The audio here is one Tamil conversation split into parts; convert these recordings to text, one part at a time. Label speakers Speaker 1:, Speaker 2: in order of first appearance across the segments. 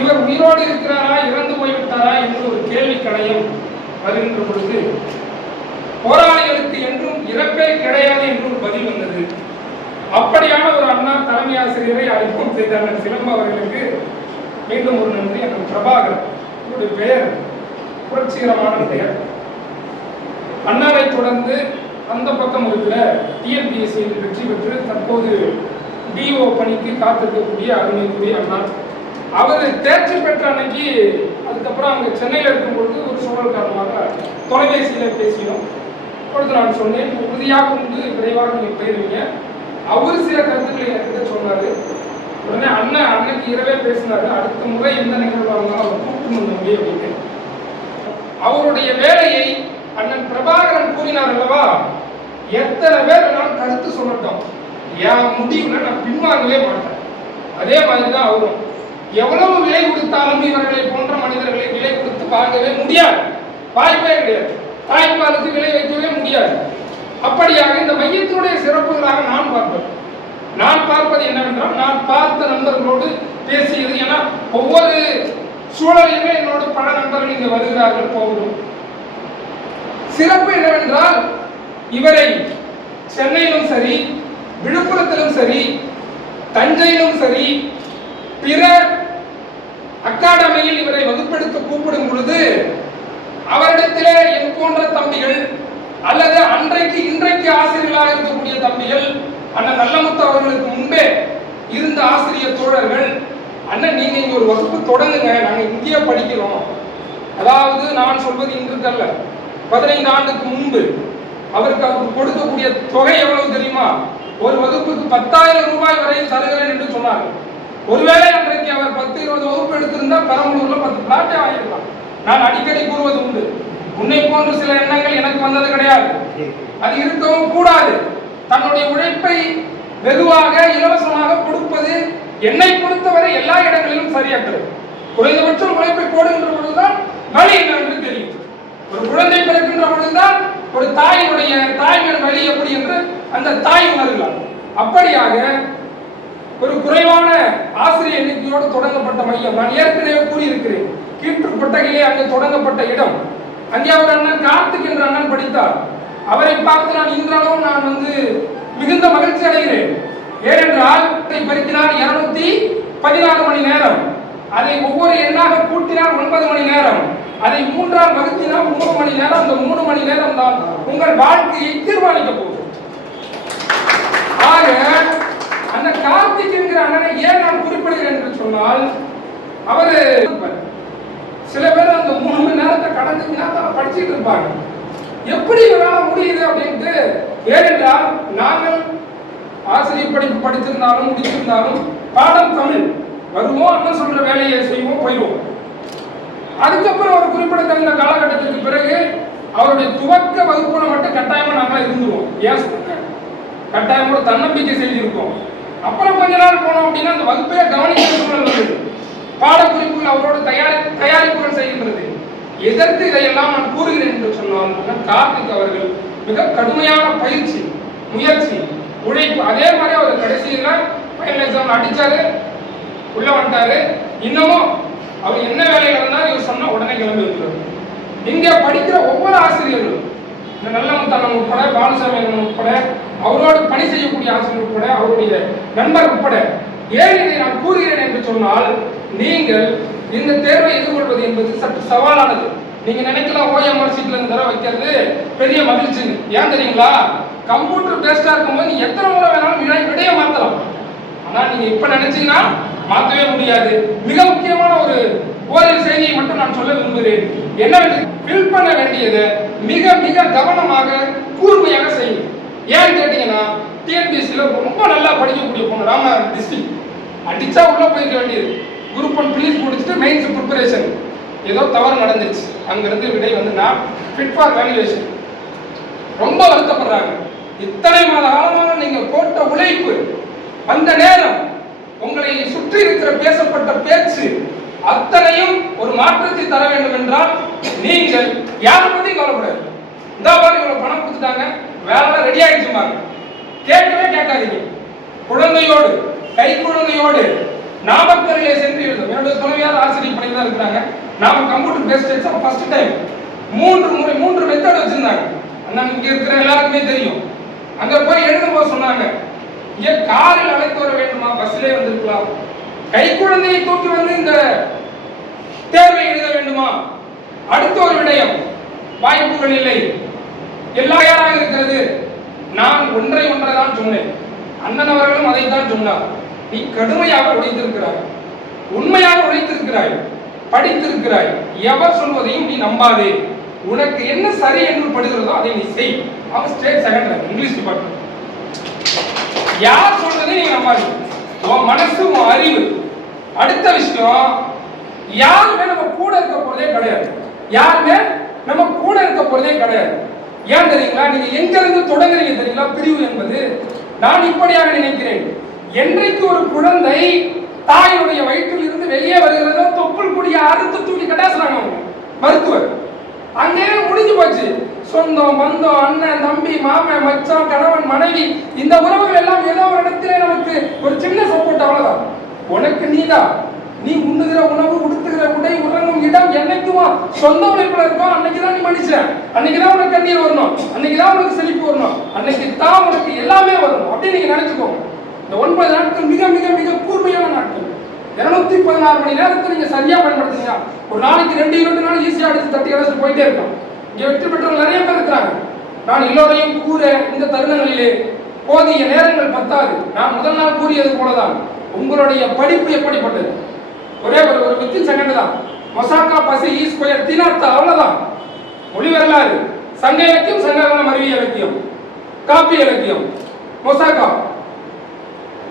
Speaker 1: இவர் உயிரோடு இருக்கிறாரா இறந்து போய்விட்டாரா என்று ஒரு கேள்வி கணையம் வருகின்ற பொழுது போராளிகளுக்கு என்றும் இறப்பே கிடையாது என்று ஒரு பதில் வந்தது. அப்படியான ஒரு அண்ணா தலைமை ஆசிரியரை அறிமுகம் செய்த அண்ணன் சிலம்பு அவர்களுக்கு மீண்டும் ஒரு நன்றி. அண்ணன் பிரபாகர் இவருடைய பெயர்? புரட்சிகரமான பெயர் அண்ணாவை தொடர்ந்து அந்த பக்கம் இருக்கிற டிஎன்பிஎஸ்சியில் வெற்றி பெற்று தற்போது டிஓ பணிக்கு காத்திருக்கக்கூடிய அருமைக்குரிய அண்ணா அவர் தேர்ச்சி பெற்ற அன்னைக்கு அதுக்கப்புறம் அங்கே சென்னையில் இருக்கும்பொழுது ஒரு சூழல் காரணமாக தொலைபேசியில் பேசினோம். அப்பொழுது நான் சொன்னேன் உறுதியாக உண்டு விரைவாக நீங்கள் போயிருவீங்க. அவர் சில கருத்துக்களை என்கிட்ட சொன்னார். உடனே அண்ணன் அன்னைக்கு இரவே பேசினார். அடுத்த முறை எந்த நிகழ்வாக இருந்தாலும் அவர் கூப்பிட்டு வந்து அப்படின்னு அவருடைய வேலையை அண்ணன் பிரபாகரன் கூறினார் அல்லவா? எத்தனை பேர் வேணாலும் கருத்து சொல்லட்டும். என் முடிவுல நான் பின்வாங்கவே மாட்டேன். அதே மாதிரி தான் அவரும். எவ்வளவு விலை கொடுத்தாலும் இவர்களை போன்ற மனிதர்களை விலை கொடுத்து வாங்கவே முடியாது. வாய்ப்பே கிடையாது. தாய்ப்பாலுக்கு விலை வைக்கவே முடியாது. அப்படியாக இந்த மையத்தினுடைய சிறப்புகளாக நான் பார்ப்பேன் நான் பார்ப்பது என்னவென்றால் நான் பார்த்த நண்பர்களோடு பேசியது ஏன்னா ஒவ்வொரு சூழலிலுமே என்னோட பல நண்பர்கள் இங்கே வருகிறார்கள் போகிறோம் சிறப்பு என்னவென்றால் இவரை சென்னையிலும் சரி விழுப்புரத்திலும் சரி தஞ்சையிலும் சரி பிற அகாடமியில் இவரை வகுப்பெடுத்து கூப்பிடும் பொழுது அவரிடத்திலே என் போன்ற தம்பிகள் அல்லது அன்றைக்கு இன்றைக்கு ஆசிரியர்களாக இருக்கக்கூடிய தம்பிகள் அண்ணன் நல்லமுத்து அவர்களுக்கு முன்பே இருந்த ஆசிரியர் தோழர்கள் அண்ணன் நீங்க இங்க ஒரு வகுப்பு தொடங்குங்க நாங்க இங்கேயே படிக்கிறோம். அதாவது நான் சொல்வது இன்றுக்கல்ல. பதினைந்து ஆண்டுக்கு முன்பு அவருக்கு அவருக்கு கொடுக்கக்கூடிய தொகை எவ்வளவு தெரியுமா? ஒரு வகுப்புக்கு பத்தாயிரம் ரூபாய் வரை தருகிறேன் என்று சொன்னார் ஒருவேளை அன்றைக்கு அவர் பத்து இருபது வகுப்பு எடுத்திருந்தா பெரம்பலூர்ல பத்து பிளாட்டே ஆகிடலாம் நான் அடிக்கடி கூறுவது உண்டு. உன்னை போன்ற சில எண்ணங்கள் எனக்கு வந்தது கிடையாது. அது இருக்கவும் கூடாது. தன்னுடைய உழைப்பை வெகுவாக இலவசமாக கொடுப்பது என்னை பொறுத்தவரை எல்லா இடங்களிலும் சரியற்றது. குறைந்தபட்சம் உழைப்பை போடுகின்ற பொழுதுதான் வழி என்னவென்று தெரியும். ஒரு குழந்தை பிறக்கின்ற பொழுதுதான் ஒரு தாயினுடைய தாய்மையின் வழி எப்படி என்று அந்த தாய் உணர்கிறார் அப்படியாக ஒரு குறைவான ஆசிரியர் எண்ணிக்கையோடு தொடங்கப்பட்ட மையம். நான் ஏற்கனவே கூறியிருக்கிறேன். கீற்று கொட்டகையிலே அங்கு தொடங்கப்பட்ட இடம். அங்கே ஒரு அண்ணன் கார்த்திக் என்ற அண்ணன் படித்தார். அவரை பார்த்து நான் இன்றளவும் நான் வந்து மிகுந்த மகிழ்ச்சி அடைகிறேன். ஏனென்றால் பெருக்கினால் இருநூத்தி பதினாறு மணி நேரம். அதை ஒவ்வொரு எண்ணாக கூட்டினால் ஒன்பது மணி நேரம். அதை மூன்றால் வகுத்தினால் மூணு மணி நேரம். அந்த மூணு மணி நேரம் தான் உங்கள் வாழ்க்கையை தீர்மானிக்க போகும் ஆக அந்த கார்த்திக் என்கிற அண்ணனை ஏன் நான் குறிப்பிடுகிறேன் என்று சொன்னால் அவரு சில பேர் அந்த மூணு மணி நேரத்தை கடந்துச்சுன்னா தான் படிச்சுட்டு இருப்பாங்க. எப்படி இவரால் முடியுது அப்படின்ட்டு ஏனென்றால் நாங்கள் ஆசிரியர் படிப்பு படித்திருந்தாலும் முடிச்சிருந்தாலும் பாடம் தமிழ். வருவோம் அண்ணன் சொல்ற வேலையை செய்வோம் போயிடுவோம். அதுக்கப்புறம் ஒரு குறிப்பிடத்தகுந்த காலகட்டத்திற்கு பிறகு அவருடைய துவக்க வகுப்புல மட்டும் கட்டாயமா நாங்களா இருந்துருவோம். ஏன் சொல்லுங்க தன்னம்பிக்கை செய்திருக்கோம் அப்புறம் கொஞ்ச நாள் போனோம் அப்படின்னா அந்த வகுப்பே கவனிக்கிற சூழல் வருது பாடக்குறிப்புகள் அவரோட தயாரி தயாரிப்புகள் செய்கின்றது. எதற்கு இதையெல்லாம் நான் கூறுகிறேன் என்று சொன்னால் கார்த்திக் அவர்கள் மிக கடுமையான பயிற்சி முயற்சி உழைப்பு அதே மாதிரி அவர் கடைசியில் ஃபைனல் எக்ஸாம் அடித்தாரு உள்ள வந்துட்டாரு. இன்னமும் அவர் என்ன வேலைகள் இருந்தாலும் இவர் சொன்ன உடனே கிளம்பி இருக்கிறார் இங்கே படிக்கிற ஒவ்வொரு ஆசிரியர்களும் இந்த நல்ல உட்பட பாலசாமி உட்பட அவரோடு பணி செய்யக்கூடிய ஆசிரியர் உட்பட அவருடைய நண்பர் உட்பட ஏன் இதை நான் கூறுகிறேன் என்று சொன்னால் நீங்கள் இந்த தேர்வை எதிர்கொள்வது என்பது சற்று சவாலானது. நீங்க நினைக்கலாம் ஓஎம்ஆர் சீட்ல தர தடவை வைக்கிறது பெரிய மகிழ்ச்சி ஏன் தெரியுங்களா? கம்ப்யூட்டர் பேஸ்டா இருக்கும்போது நீ எத்தனை முறை வேணாலும் விடை- விடையை மாத்தலாம். ஆனா நீங்க இப்ப நினைச்சீங்கன்னா மாற்றவே முடியாது. மிக முக்கியமான ஒரு ஓரிரு செய்தியை மட்டும் நான் சொல்ல விரும்புகிறேன். என்னவென்று ஃபில் பண்ண வேண்டியதை மிக மிக கவனமாக கூர்மையாக செய்யும் ஏன்னு கேட்டீங்கன்னா டிஎன்பிஎஸ்சியில் ரொம்ப நல்லா படிக்கக்கூடிய பொண்ணு ராமநாதன் டிஸ்ட்ரிக்ட் அடிச்சா உள்ள போயிருக்க வேண்டியது. குரூப் ஒன் ப்ளீஸ் முடிச்சுட்டு மெயின்ஸ் ப்ரிப்பரேஷன் ஏதோ தவறு நடந்துச்சு அங்கிருந்து விடை வந்து நான் ஃபிட் ஃபார் வேல்யூவேஷன் ரொம்ப வருத்தப்படுறாங்க. இத்தனை மாத காலமாக நீங்கள் போட்ட உழைப்பு அந்த நேரம் இருக்கிற பேசப்பட்ட பேச்சு அத்தனையும் ஒரு மாற்றத்தை தர வேண்டும் என்றால் நீங்கள் யாரை பத்தியும் கவலைப்படாது இந்த மாதிரி இவ்வளவு பணம் கொடுத்துட்டாங்க. வேலை ரெடி ஆயிடுச்சுமாங்க கேட்கவே கேட்காதீங்க. குழந்தையோடு கை குழந்தையோடு நாமக்கல்லே சென்று இருந்தோம். என்னுடைய துணைவியார் ஆசிரியர் பண்ணி தான் இருக்கிறாங்க. நாம computer based exam first time மூன்று முறை மூன்று மெத்தட் வச்சிருந்தாங்க. அண்ணா இங்க இருக்கிற எல்லாருக்குமே தெரியும். அங்க போய் எழுதும் போது சொன்னாங்க இங்க காரில் அழைத்து வர வேண்டுமா? பஸ்லேயே வந்திருக்கலாம். கை குழந்தையை தூக்கி வந்து இந்த தேர்வை எழுத வேண்டுமா? அடுத்த ஒரு விடயம் வாய்ப்புகள் இல்லை. எல்லா யாராக இருக்கிறது? நான் ஒன்றை ஒன்றை தான் சொன்னேன். அண்ணன் அவர்களும் அதைத்தான் சொன்னார். நீ கடுமையாக உழைத்திருக்கிறாய். உண்மையாக உழைத்திருக்கிறாய். படித்திருக்கிறாய். எவர் சொல்வதையும் நீ நம்பாதே. உனக்கு என்ன சரி என்று படுகிறதோ அதை நீ செய். அவன் ஸ்டேட் செகண்ட் இங்கிலீஷ் டிபார்ட்மெண்ட் யார் சொல்றதையும் நீ நம்பாது. உன் மனசு உன் அறிவு அடுத்த விஷயம் யாருமே நம்ம கூட இருக்க போறதே கிடையாது. யாருமே நம்ம கூட இருக்க போறதே கிடையாது. ஏன் தெரியுங்களா? நீங்க எங்க இருந்து தொடங்குறீங்க தெரியுங்களா? பிரிவு என்பது. நான் இப்படியாக நினைக்கிறேன். என்றைக்கு ஒரு குழந்தை தாயுடைய வயிற்றில் இருந்து வெளியே வருகிறதோ தொப்புள் கூடிய அறுத்து தூக்கி கட்டாசுறாங்க அவங்க. மருத்துவர். அங்கே முடிஞ்சு போச்சு. சொந்தம் பந்தம் அண்ணன் தம்பி மாமன் மச்சான் கணவன் மனைவி இந்த உறவுகள் எல்லாம் ஏதோ ஒரு இடத்துல நமக்கு ஒரு சின்ன சப்போர்ட் அவ்வளவுதான். உனக்கு நீதான் நீ உண்ணுகிற உணவு உடுத்துகிற உடை உறங்கும் இடம் என்னைக்குமா சொந்த உழைப்புல இருக்கும் அன்னைக்கு தான் நீ மனுஷன். அன்னைக்கு தான் உனக்கு கண்ணீர் வரணும். அன்னைக்கு தான் உனக்கு செழிப்பு வரணும். அன்னைக்கு தான் உனக்கு எல்லாமே வரணும். அப்படின்னு நீங்க நினைச்சுக்கோங்க இந்த ஒன்பது நாட்கள் மிக மிக மிக கூர்மையான நாட்கள். இருநூத்தி பதினாறு மணி நேரத்தை நீங்க சரியா பயன்படுத்துங்க ஒரு நாளைக்கு ரெண்டு இருபது நாள் ஈஸியா எடுத்து தட்டி அடைச்சு போயிட்டே இருக்கும் இங்க வெற்றி பெற்றவங்க நிறைய பேர் இருக்கிறாங்க. நான் எல்லோரையும் கூற இந்த தருணங்களிலே போதிய நேரங்கள் பத்தாது. நான் முதல் நாள் கூறியது போலதான். உங்களுடைய படிப்பு எப்படிப்பட்டது? ஒரே ஒரு ஒரு வித்தின் செகண்ட் தான் மொசாக்கா பசி e ஈ ஸ்கொயர் தினார்த்தா அவ்வளவுதான். மொழி வரலாறு. சங்க இலக்கியம் சங்ககாலம் அறிவிய இலக்கியம். காப்பி இலக்கியம். மொசாக்கா.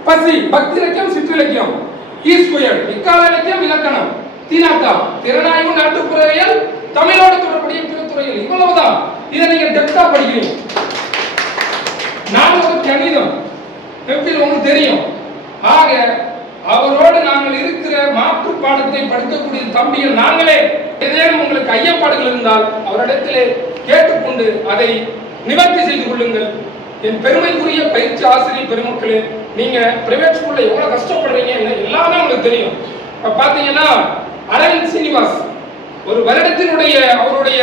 Speaker 1: பசி பக்தி இலக்கியம் சிற்றிலக்கியம் ஈஸ்குயல் e இக்கால இலக்கியம் இலக்கணம். தினாக்கா திறனாய்வு நாட்டுப்புறவியல் தமிழோடு தொடர்புடைய திருத்துறையில். இவ்வளவுதான். இதை நீங்க டெப்தா படிக்கிறீங்க நான் ஒரு கணிதம். எப்படி உங்களுக்கு தெரியும்? ஆக அவரோடு நாங்கள் இருக்கிற மாற்று பாடத்தை படிக்கக்கூடிய தம்பிகள் நாங்களே. ஏதேனும் உங்களுக்கு ஐயப்பாடுகள் இருந்தால் அவரிடத்திலே கேட்டுக்கொண்டு அதை நிவர்த்தி செய்து கொள்ளுங்கள். என் பெருமைக்குரிய பயிற்சி ஆசிரியர் பெருமக்களே நீங்க பிரைவேட் ஸ்கூல்ல எவ்வளவு கஷ்டப்படுறீங்க என்ன எல்லாமே உங்களுக்கு தெரியும். இப்ப பாத்தீங்கன்னா அரவிந்த் சீனிவாஸ் ஒரு வருடத்தினுடைய அவருடைய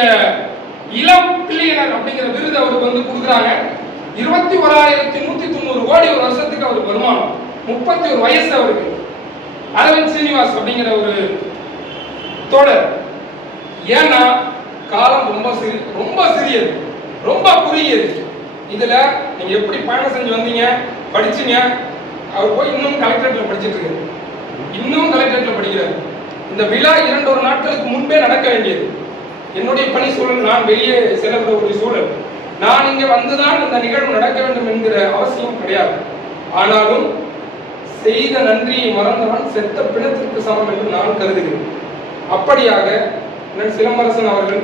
Speaker 1: இளம் பிள்ளையினர் அப்படிங்கிற விருது அவருக்கு வந்து கொடுக்குறாங்க. இருபத்தி ஓராயிரத்தி நூத்தி தொண்ணூறு கோடி ஒரு வருஷத்துக்கு அவருக்கு வருமானம். முப்பத்தி ஒரு வயசு அவருக்கு. அரவிந்த் சீனிவாஸ் அப்படிங்கிற ஒரு தோழர். ஏன்னா காலம் ரொம்ப சிறி ரொம்ப சிறியது. ரொம்ப குறுகியது. இதுல நீங்க எப்படி பயணம் செஞ்சு வந்தீங்க படிச்சீங்க அவர் போய் இன்னும் கலெக்டரேட்ல படிச்சுட்டு இருக்காரு. இன்னும் கலெக்டரேட்ல படிக்கிறார். இந்த விழா இரண்டு ஒரு நாட்களுக்கு முன்பே நடக்க வேண்டியது. என்னுடைய பணி சூழல் நான் வெளியே செல்லக்கூடிய ஒரு சூழல். நான் இங்க வந்துதான் இந்த நிகழ்வு நடக்க வேண்டும் என்கிற அவசியம் கிடையாது. ஆனாலும் செய்த நன்றியை மறந்தவன் செத்த பிணத்திற்கு சமம் என்று நான் கருதுகிறேன். அப்படியாக சிலம்பரசன் அவர்கள்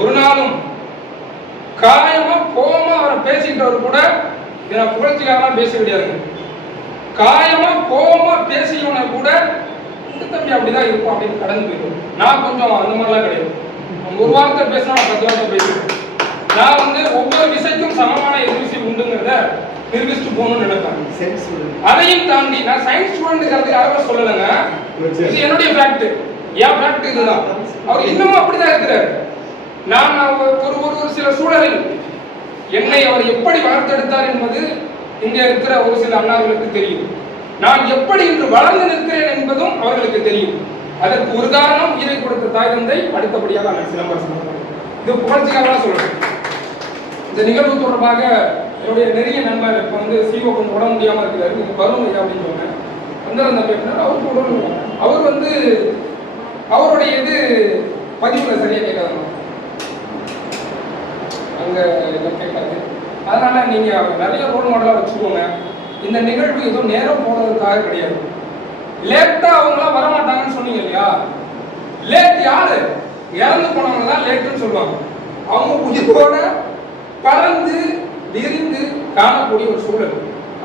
Speaker 1: ஒரு நாளும் காயமா கோவமா அவரை பேசிக்கிட்டவர் கூட இதை நான் பேச கிடையாது காயமா கோபமா பேசியவனை கூட தம்பி அப்படிதான் இருக்கும் அப்படின்னு கடந்து போயிடும். நான் கொஞ்சம் அந்த மாதிரிலாம் கிடையாது. ஒரு வார்த்தை பேசினா நான் பத்து வார்த்தை பேசுவேன் நான் வந்து ஒவ்வொரு விசைக்கும் சமமான எதிர்விசை உண்டுங்கிறத நிரூபிச்சுட்டு போகணும்னு நினைப்பேன். அதையும் தாண்டி நான் சயின்ஸ் ஸ்டூடெண்ட்ங்கிறது யாரும் சொல்லலைங்க. இது என்னுடைய ஃபேக்ட் என் ஃபேக்ட் இதுதான். அவர் இன்னமும் அப்படிதான் இருக்கிறார். நான் ஒரு ஒரு ஒரு சில சூழலில் என்னை அவர் எப்படி வளர்த்தெடுத்தார் என்பது இங்க இருக்கிற ஒரு சில அண்ணார்களுக்கு தெரியும். நான் எப்படி இன்று வளர்ந்து நிற்கிறேன் என்பதும் அவர்களுக்கு தெரியும். அதற்கு ஒரு காரணம் இதை கொடுத்த தாய் தந்தை அடுத்தபடியாக அண்ணன் சிலம்பரசன். இது புகழ்ச்சிக்காக சொல்றேன். இந்த நிகழ்வு தொடர்பாக என்னுடைய நிறைய நண்பர் இப்போ வந்து சிஓ கொஞ்சம் உடம்பு முடியாமல் இருக்கிறாரு நீங்கள் வரும் ஐயா அப்படின்னு சொன்னேன். வந்தரன் தம்பி அப்படின்னா அவருக்கு உடம்பு அவர் வந்து அவருடைய இது பதிவுல சரியாக கேட்காது அங்கே கேட்காது அதனால நீங்கள் நிறைய ரோல் மாடலாக வச்சுக்கோங்க. இந்த நிகழ்வு எதுவும் நேரம் போனதுக்காக கிடையாது. லேட்டாக அவங்களாம் வரமாட்டாங்கன்னு சொன்னீங்க இல்லையா? லேட் யாரு? இறந்து போனவங்க தான் லேட்டுன்னு சொல்லுவாங்க. அவங்க உயிரோட பறந்து விரிந்து காணக்கூடிய ஒரு சூழல்.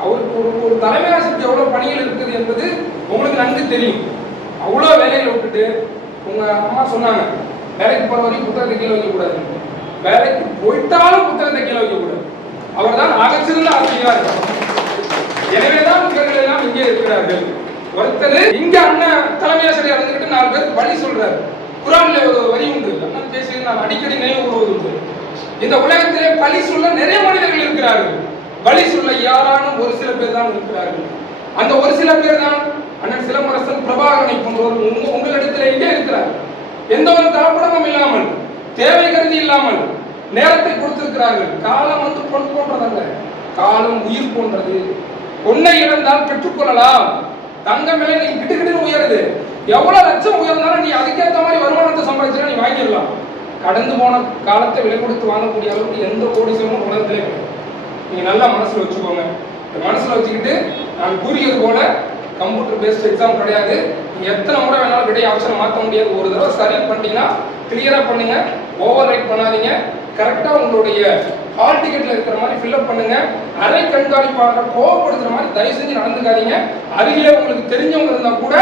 Speaker 1: அவருக்கு ஒரு ஒரு தலைமை ஆசிரியர் எவ்வளவு பணிகள் இருக்குது என்பது உங்களுக்கு நன்கு தெரியும். அவ்வளோ வேலையில் விட்டுட்டு உங்க அம்மா சொன்னாங்க வேலைக்கு போற வரைக்கும் புத்தகத்தை கீழே வைக்க கூடாது வேலைக்கு போயிட்டாலும் புத்தகத்தை கீழே வைக்க கூடாது அவர் தான் அகச்சிருந்த ஆசிரியரா. இருக்கார் எனவேதான் புத்தகங்கள் எல்லாம் இங்கே இருக்கிறார்கள். ஒருத்தர் இங்க அண்ணன் தலைமை பேர் வழி சொல்றாரு. குரான்ல ஒரு வரி உண்டு. அண்ணன் பேசி நான் அடிக்கடி நினைவு கூறுவது உண்டு இந்த உலகத்திலே பழி சொல்ல நிறைய மனிதர்கள் இருக்கிறார்கள். பழி சொல்ல யாரானும் ஒரு சில பேர் தான் இருக்கிறார்கள். அந்த ஒரு சில பேர் தான் அண்ணன் சிலம்பரசன் பிரபாகரனை போன்றவர் உங்க- உங்களிடத்தில் இங்கே இருக்கிறார். எந்த ஒரு கலப்படமும் இல்லாமல் தேவை கருதி இல்லாமல் நேரத்தை கொடுத்திருக்கிறார்கள். காலம் வந்து பொன் போன்றதல்ல. காலம் உயிர் போன்றது. பொன்னை இழந்தால் பெற்றுக்கொள்ளலாம். தங்க விலை நீ கிட்டு கிட்டு உயருது. எவ்வளவு லட்சம் உயர்ந்தாலும் நீ அதுக்கேற்ற மாதிரி வருமானத்தை சம்பாதிச்சா நீ வாங்கிடலாம். கடந்து போன காலத்தை விலை கொடுத்து வாங்கக்கூடிய அளவுக்கு எந்த கோடிசமும் உலகத்திலே கிடையாது. நீங்க நல்லா மனசுல வச்சுக்கோங்க. மனசில் மனசுல வச்சுக்கிட்டு நான் கூறியது போல கம்ப்யூட்டர் பேஸ்ட் எக்ஸாம் கிடையாது. நீங்கள் எத்தனை முறை வேணாலும் விடைய ஆப்ஷனை மாற்ற முடியாது. ஒரு தடவை சரி பண்ணிட்டீங்கன்னா கிளியரா பண்ணுங்க. ஓவர் ரைட் பண்ணாதீங்க கரெக்டா உங்களுடைய ஹால் டிக்கெட்ல இருக்கிற மாதிரி ஃபில்அப் பண்ணுங்க. அரை கண்காணிப்பாளர் கோவப்படுத்துற மாதிரி தயவு செஞ்சு நடந்துக்காதீங்க. அருகிலே உங்களுக்கு தெரிஞ்சவங்க இருந்தா கூட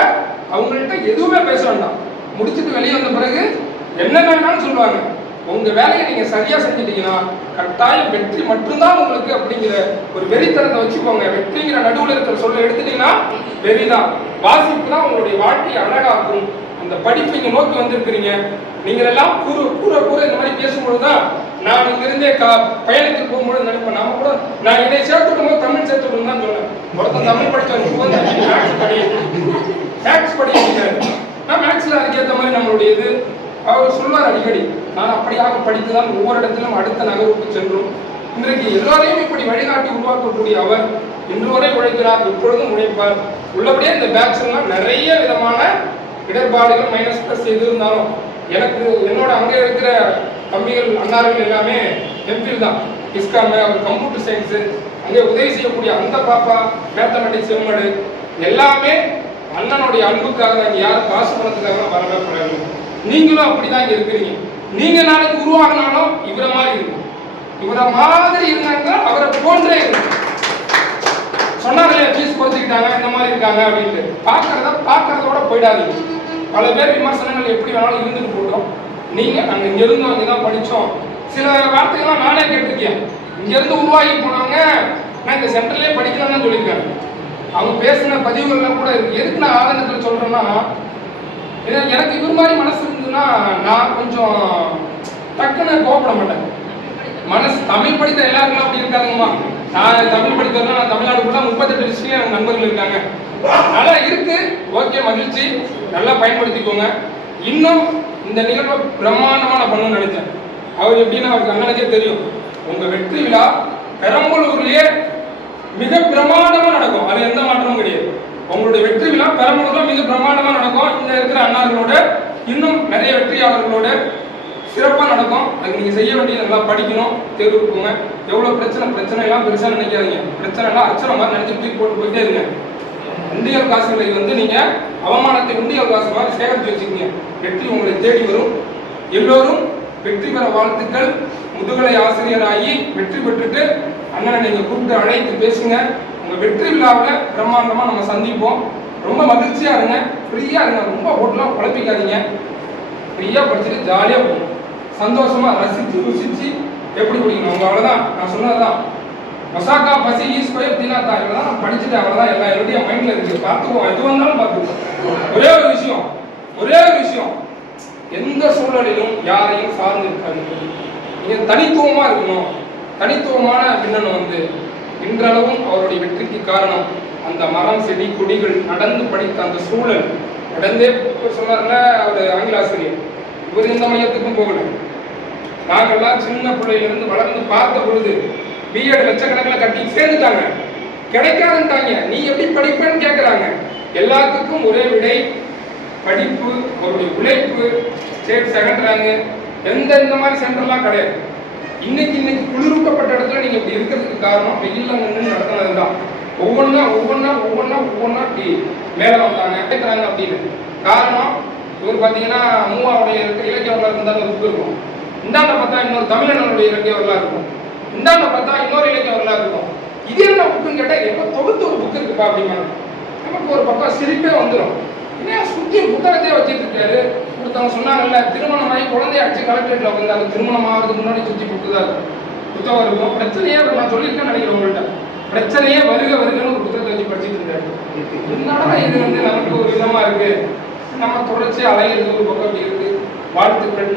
Speaker 1: அவங்கள்ட்ட எதுவுமே பேச வேண்டாம். முடிச்சுட்டு வெளியே வந்த பிறகு என்ன வேணாலும் சொல்லுவாங்க. உங்க வேலையை நீங்க சரியா செஞ்சிட்டீங்கன்னா கட்டாயம் வெற்றி மட்டும்தான் உங்களுக்கு அப்படிங்கிற ஒரு வெறித்தனத்தை வச்சுக்கோங்க. வெற்றிங்கிற நடுவில் இருக்கிற சொல்ல எடுத்துட்டீங்கன்னா வெறிதான். வாசிப்பு தான் உங்களுடைய வாழ்க்கையை அழகாக்கும். அந்த படிப்பு இங்க நோக்கி வந்திருக்கிறீங்க. நீங்கள் எல்லாம் கூற கூற கூற இந்த மாதிரி பேசும்பொழுது தான் நான் இங்கிருந்தே கா பயணத்துக்கு போகும்போது நினைப்பேன். நாம கூட நான் என்னை சேர்த்துக்கணும் போது தமிழ் சேர்த்துக்கணும் தான் சொன்னேன். ஒருத்தன் தமிழ் படிச்சவங்க மேக்ஸ் படி மேக்ஸ் படிக்கிறாரு நான் மேக்ஸ்ல அதுக்கேற்ற மாதிரி நம்மளுடைய இது அவர் சொல்வார் அடிக்கடி நான் அப்படியாக படித்துதான் ஒவ்வொரு இடத்திலும் அடுத்த நகர்வுக்கு சென்றோம். இன்றைக்கு எல்லாரையும் இப்படி வழிகாட்டி உருவாக்கக்கூடிய அவர் இன்று வரை உழைக்கிறார் எப்பொழுதும் உழைப்பார். உள்ளபடியே இந்த பேட்ச் எல்லாம் நிறைய விதமான இடர்பாடுகள் மைனஸ் ப்ளஸ் எது இருந்தாலும் எனக்கு என்னோட அங்கே இருக்கிற தம்பிகள் அண்ணார்கள் எல்லாமே எம்பில் தான். இஸ்காம அவர் கம்ப்யூட்டர் சயின்ஸு அங்கே உதவி செய்யக்கூடிய அந்த பாப்பா மேத்தமெட்டிக்ஸ் எம்மடு எல்லாமே அண்ணனுடைய அன்புக்காக தான். யார் காசு பணத்துக்காக வரவே கூடாது. நீங்களும் அப்படிதான் இருக்கிறீங்க. நீங்க நாளைக்கு உருவாகினாலும் இவரை மாதிரி இருக்கும். இவரை மாதிரி இருந்தாங்க அவரை போன்றே இருக்கும். சொன்னாங்களே ஃபீஸ் குறைச்சிக்கிட்டாங்க இந்த மாதிரி இருக்காங்க அப்படின்ட்டு. பார்க்கறத பார்க்கறதோட போயிடாதீங்க. பல பேர் விமர்சனங்கள் எப்படி வேணாலும் இருந்துட்டு போட்டோம். நீங்க அங்க இங்க இருந்தோம் தான் படிச்சோம் சில வார்த்தைகள்லாம் நானே கேட்டிருக்கேன். இங்க இருந்து உருவாகி போனாங்க நான் இந்த சென்டர்லயே படிக்கலாம்னு சொல்லியிருக்காங்க. அவங்க பேசின பதிவுகள்லாம் கூட இருக்கு. எதுக்கு நான் ஆதங்கத்தில் சொல்றேன்னா ஏன்னா எனக்கு இவர் மாதிரி மனசு இருந்ததுன்னா நான் கொஞ்சம் டக்குன்னு கோவப்பட மாட்டேன் மனசு தமிழ் படித்த எல்லாருக்கும் அப்படி இருக்காதுங்கம்மா. நான் தமிழ் படித்தவர்கள் நான் தமிழ்நாடு முப்பத்தெட்டு டிஸ்ட்ரிக்ட்ல எனக்கு நண்பர்கள் இருக்காங்க. நல்லா இருக்கு. ஓகே மகிழ்ச்சி. நல்லா பயன்படுத்திக்கோங்க. இன்னும் இந்த நிகழ்வை பிரம்மாண்டமா நான் பண்ணணும்னு நினைச்சேன். அவர் எப்படின்னா அவருக்கு அண்ணனுக்கே தெரியும். உங்க வெற்றி விழா பெரம்பலூர்லயே மிக பிரமாண்டமா நடக்கும். அது எந்த மாற்றமும் கிடையாது. உங்களுடைய வெற்றி விழா பெரம்பலூர்ல மிக பிரம்மாண்டமா நடக்கும். இந்த இருக்கிற அண்ணார்களோட இன்னும் நிறைய வெற்றியாளர்களோட சிறப்பா நடக்கும். அதுக்கு நீங்க செய்ய வேண்டியது நல்லா படிக்கணும் தேர்வு போங்க எவ்வளவு பிரச்சனை பிரச்சனை எல்லாம் பெருசா நினைக்காதீங்க. பிரச்சனை எல்லாம் அச்சனை மாதிரி நினைச்சு தூக்கி போட்டு போயிட்டே இருங்க. உண்டியல் காசுகளை வந்து நீங்க அவமானத்தை இந்திய காசு மாதிரி சேகரித்து வச்சுக்கீங்க. வெற்றி உங்களை தேடி வரும். எல்லோரும் வெற்றி பெற வாழ்த்துக்கள். முதுகலை ஆசிரியராகி வெற்றி பெற்றுட்டு அண்ணனை நீங்க கூப்பிட்டு அழைத்து பேசுங்க. உங்கள் வெற்றி விழாவில் பிரம்மாண்டமாக நம்ம சந்திப்போம். ரொம்ப மகிழ்ச்சியாக இருங்க. ஃப்ரீயாக இருங்க. ரொம்ப போட்டுலாம் குழப்பிக்காதீங்க. ஃப்ரீயாக படிச்சுட்டு ஜாலியாக போகும் சந்தோஷமாக ரசித்து ருசித்து எப்படி பிடிக்கணும் உங்க அவ்வளோதான் நான் சொன்னது தான் மசாக்கா பசி ஈ ஸ்கொயர் தீனா தான் நான் படிச்சுட்டு அவ்வளோதான் எல்லா என்னுடைய மைண்டில் இருக்குது பார்த்துக்குவோம் எது வந்தாலும் பார்த்துக்குவோம் ஒரே ஒரு விஷயம். ஒரே ஒரு விஷயம். எந்த சூழலிலும் யாரையும் சார்ந்து இருக்காது நீங்கள் தனித்துவமாக இருக்கணும். தனித்துவமான பின்னணு வந்து இன்றளவும் அவருடைய வெற்றிக்கு காரணம் அந்த மரம் செடி கொடிகள் நடந்து படித்த அந்த சூழல். நடந்தே சொன்னார்ல அவர் ஆங்கில ஆசிரியர் இவர் இந்த மையத்துக்கும் போகல. நாங்கள்லாம் சின்ன பிள்ளையிலிருந்து வளர்ந்து பார்த்த பொழுது பிஎட் லட்சக்கணக்கில் கட்டி சேர்ந்துட்டாங்க. கிடைக்காதுன்ட்டாங்க. நீ எப்படி படிப்பேன்னு கேட்குறாங்க எல்லாத்துக்கும் ஒரே விடை படிப்பு அவருடைய உழைப்பு ஸ்டேட் செகண்ட் ரேங்கு எந்த இந்த மாதிரி சென்டர்லாம் கிடையாது. இன்னைக்கு இன்னைக்கு குளிரூட்டப்பட்ட இடத்துல நீங்க இப்படி இருக்கிறதுக்கு காரணம் வெயில்ல நின்று நடத்தினது தான் ஒவ்வொன்றா ஒவ்வொன்றா ஒவ்வொன்றா ஒவ்வொன்றா இப்படி மேலே வந்தாங்க கேட்குறாங்க அப்படின்னு. காரணம் இவர் பார்த்தீங்கன்னா மூவாவுடைய இருக்க இலக்கிய வரலாறு இருந்தால் ஒரு இருக்கும். இந்தாண்ட பார்த்தா இன்னொரு தமிழனுடைய இலக்கிய வரலாறு இருக்கும். இந்தாண்ட பார்த்தா இன்னொரு இலக்கிய வரலாறு இருக்கும். இது என்ன புக்குன்னு கேட்டால் எப்போ தொகுத்து ஒரு புக் இருக்குப்பா அப்படிம்பாங்க. நமக்கு ஒரு பக்கம் சிரிப்பே வந்துடும் என்ன சுத்தி புத்தகத்தையே வச்சுட்டு இருக்காரு ஒருத்தவங்க சொன்னாங்கல்ல திருமணம் ஆகி குழந்தைய அடிச்சு கலெக்டரேட்ல உட்காந்து திருமணம் ஆகிறதுக்கு முன்னாடி சுத்தி புத்தகம் இருக்கும். புத்தகம் இருக்கும். பிரச்சனையே நான் சொல்லியிருக்கேன் நினைக்கிறேன் உங்கள்கிட்ட பிரச்சனையே வருக வருகன்னு ஒரு புத்தகத்தை வச்சு படிச்சுட்டு இருக்காரு. என்னடா இது வந்து நமக்கு ஒரு விதமா இருக்கு? நம்ம தொடர்ச்சி அலையிறது ஒரு பக்கம் இருக்கு. வாழ்த்துக்கள்.